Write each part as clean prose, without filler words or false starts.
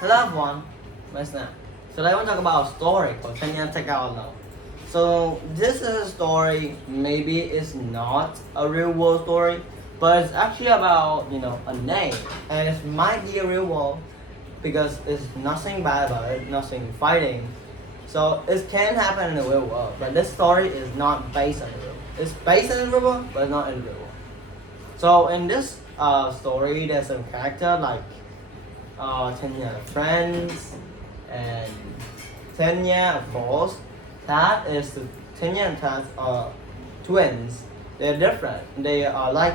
Hello everyone, what's that? So I want to talk about a story called Tanya Take Out Alone. So this is a story, maybe it's not a real world story, but it's actually about, a name. And it might be a real world because it's nothing bad about it, nothing fighting. So it can happen in the real world, but this story is not based on the real world. It's based on the real world, but not in the real world. So in this story, there's a character like Tanya friends and Tanya of course. Tanya and Tad are twins. They're different. They're like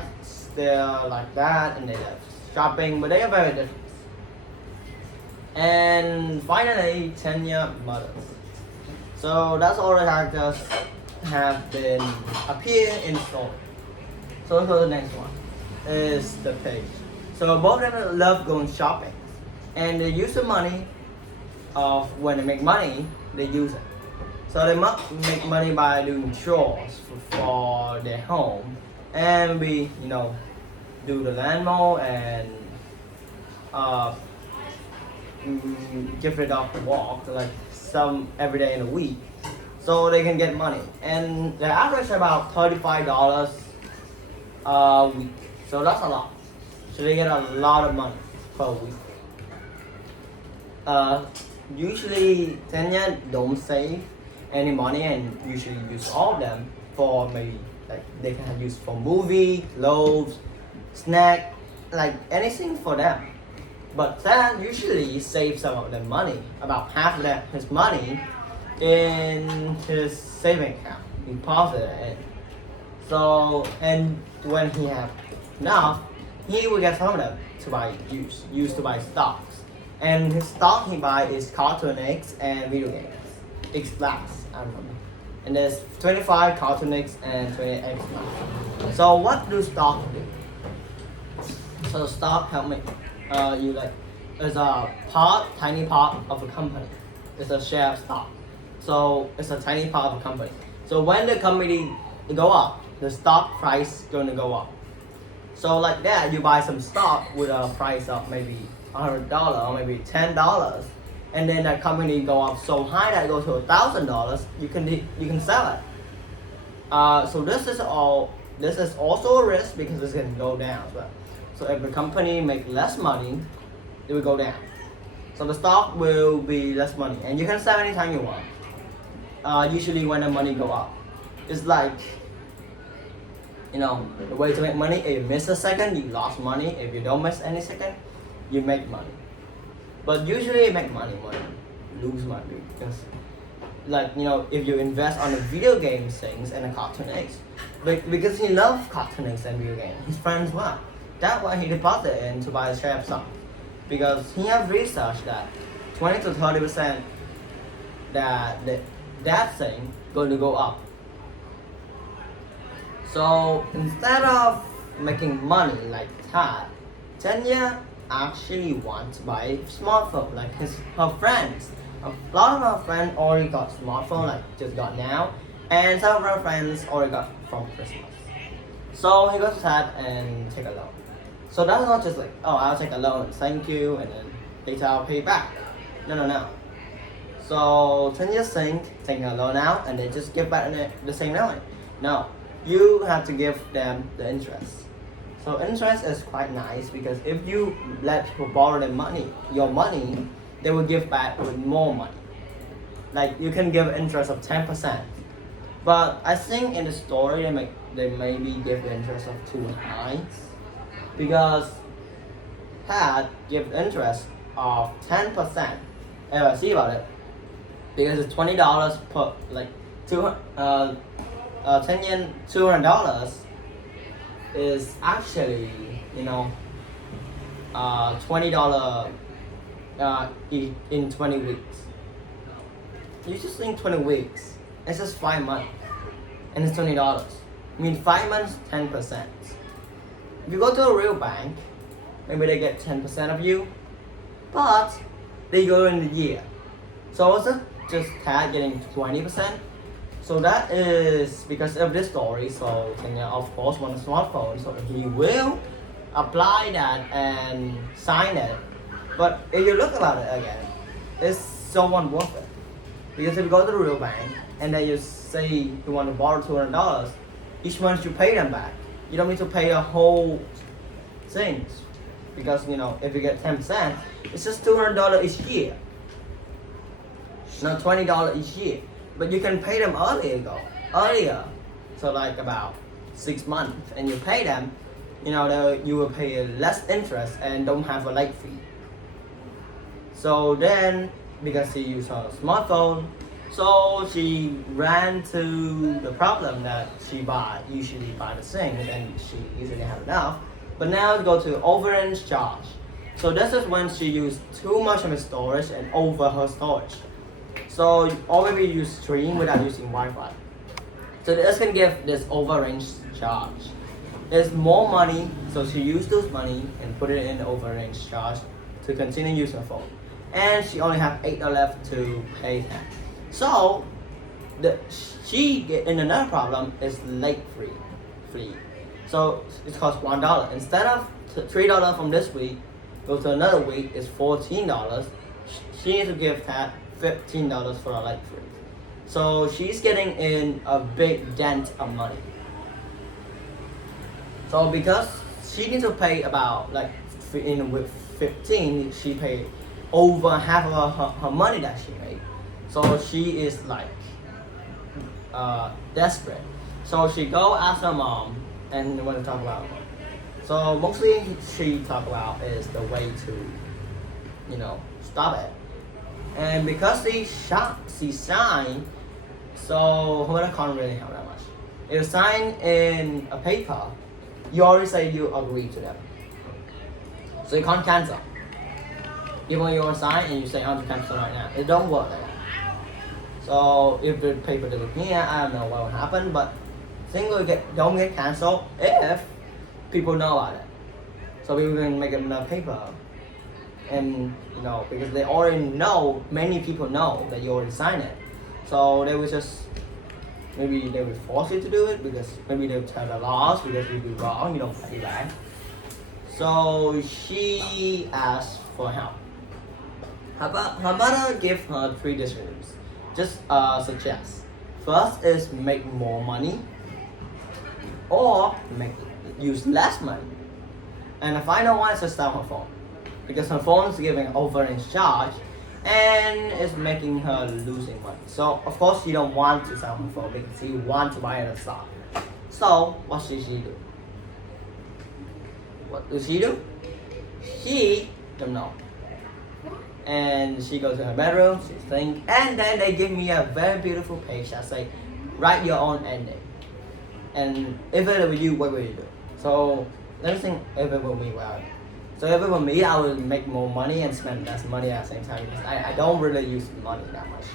that and they love shopping, but they are very different. And finally Tanya mothers. So that's all the characters have been appear in the story. So let's go to the next one. Is the page. So both of them love going shopping. And they use the money of when they make money, they use it. So they must make money by doing chores for their home. And we, do the land mow and give the dog a walk like some every day in a week. So they can get money. And the average about $35 a week. So that's a lot. So they get a lot of money per week. Usually Tanya don't save any money and usually use all of them for maybe like they can use for movie, clothes, snack, like anything for them. But Tad usually saves some of the money, about half of his money in his saving account. He deposited it. So and when he have enough, he will get some of them to buy used to buy stocks. And his stock he buy is Cartoon X and video games. X Blacks, I remember. And there's 25 Cartoon X and 20 X Blacks. So what do stock do? So stock help me it's a tiny part of a company. It's a share of stock. So it's a tiny part of a company. So when the company go up, the stock price gonna go up. So like that, you buy some stock with a price of maybe $100 or maybe $10, and then that company go up so high that it goes to $1,000. You can sell it. So this is also a risk because it's gonna go down as well. So if the company make less money, it will go down. So the stock will be less money, and you can sell anytime you want. Usually when the money go up, it's like the way to make money. If you miss a second, you lost money. If you don't miss any second, you make money. But usually you make money when you lose money because, if you invest on the video game things and the Cartoon X, because he loves Cartoon X and video games, his friends want. That's why he deposited in to buy a share of stock, because he has researched that 20 to 30% that thing going to go up. So instead of making money like that, Tanya actually wants to buy a smartphone like her friends. A lot of her friends already got smartphone, like just got now, and some of her friends already got from Christmas. So he goes to that and take a loan. So that's not just like, oh, I'll take a loan, thank you, and then later I'll pay back. No. So Tanya taking a loan out and they just give back the same loan. No. You have to give them the interest. So interest is quite nice because if you let people borrow your money, they will give back with more money. Like you can give interest of 10%. But I think in the story they maybe give the interest of too high, because Tad give interest of 10%. If I see about it, because it's $20 per $200 is actually $20 in 20 weeks. You just think 20 weeks. It's just 5 months, and it's $20. I mean 5 months, 10%. If you go to a real bank, maybe they get 10% of you, but they go in the year. So is it just Tad getting 20%? So that is because of this story. So Tanya of course wants a smartphone, so he will apply that and sign it But if you look about it again, it's so unworth it. Because if you go to the real bank and then you say you want to borrow $200, each month you pay them back. You don't need to pay a whole things. Because if you get 10%, it's just $200 each year. Not $20 each year. But you can pay them earlier. So like about 6 months, and you pay them, you will pay less interest and don't have a late fee. So then, because she used her smartphone, so she ran to the problem that she usually buy the things and she usually have enough. But now it go to overage charge. So this is when she used too much of her storage and over her storage. So already use stream without using Wi-Fi. So this can give this overrange charge. There's more money, so she used those money and put it in the overrange charge to continue using her phone. And she only have $8 left to pay that. So she get in another problem is late free. So it costs $1. Instead of $3 from this week, go to another week is $14. She needs to give that $15 for a late fee. So she's getting in a big dent of money. So because she needs to pay about with 15, she paid over half of her money that she made. So she is desperate. So she go ask her mom and want to talk about it. So mostly she talk about is the way to stop it. And because she signed, so her mother can't really help that much. If you sign in a paper, you already say you agree to them. So you can't cancel. Even when you sign and you say I'm to cancel right now, it don't work like that. So if the paper disappear, I don't know what will happen, but things will don't get canceled if people know about it. So we can make another paper. And because they already know, many people know that you already signed it. So they will maybe they will force you to do it because maybe they will tell the laws because you do wrong, you don't pay back. So she asked for help. Her mother gave her 3 decisions. Just suggest. First is make more money or use less money. And the final one is to sell her phone. Because her phone is giving overage charge and it's making her losing money. So of course she don't want to sell her phone because she wants to buy the stock. So what should she do? What does she do? She don't know. And she goes to her bedroom, she thinks, and then they give me a very beautiful page that say, write your own ending. And if it were you, what would you do? So let me think if it were me, so if it were me, I would make more money and spend less money at the same time because I don't really use money that much.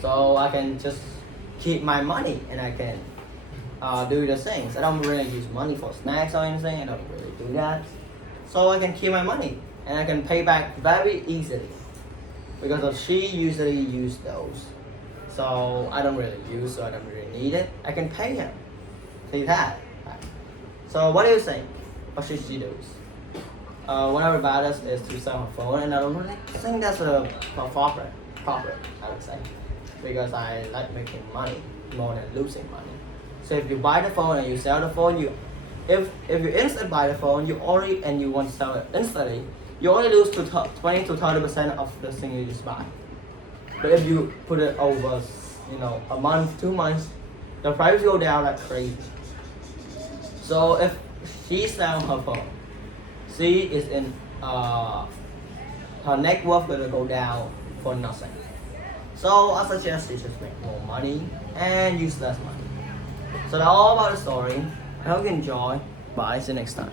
So I can just keep my money and I can do the things. I don't really use money for snacks or anything. I don't really do that. So I can keep my money and I can pay back very easily because she usually use those. So I don't really use, so I don't really need it. I can pay him. Take that. So what do you think? What should she do? One of her baddest is to sell her phone, and I don't really think that's a profit, I would say, because I like making money more than losing money. So if you buy the phone and you sell the phone, if you instantly buy the phone, you want to sell it instantly, you only lose to 20 to 30% of the thing you just buy. But if you put it over, a month, 2 months, the price will go down like crazy. So if she sells her phone, she is in her net worth will go down for nothing. So I suggest you just make more money and use less money. So that's all about the story. I hope you enjoy. Bye, see you next time.